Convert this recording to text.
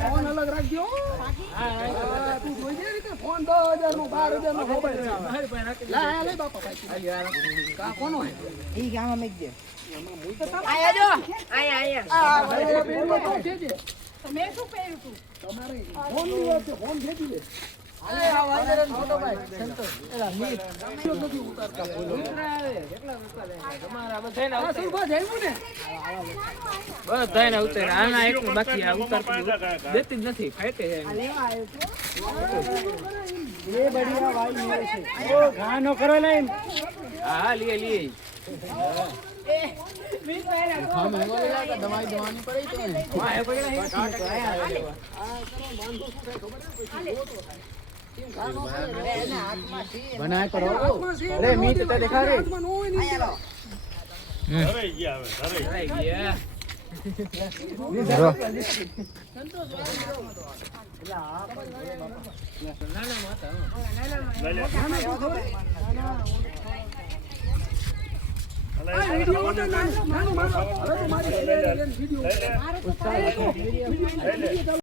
Phone અલગ રાખજો. તું જોઈ જે રીતે ફોન 10,000 નો 12,000 નો મોબાઈલ લે બાપા કા કોનો હે ઈ ગામમાં મેક દે. આયા જો આયા મેં શું પહેર્યું તું તમારે ફોન ની વાત છે. ફોન ખેંચી લે. અરે આ વાંદરનો ફોટો ભાઈ સંતોષ એલા મીત નથી ઉતારતા બોલો આવે કેટલા રૂપિયા લે તમારા બધાયના ઉતાર સુરભા જઈવું ને બધાયના ઉતાર આના એક બાકી આ ઉતારતું દેતી જ નથી ફાઈટે છે લેવા આવ્યો છો એ બઢિયા ભાઈ મેરે છે ઓ ગાનો કરો લે હા લે લે એ મીત ભાઈ ના ખા મેંગો લે દવાઈ દવાની પડી તો હા એ પડી આ કરો બાંધો શું થાય ખબર છે પછી ગોતો बनाए करो अरे मीट ते देखा रे अरे गया अरे गया वीडियो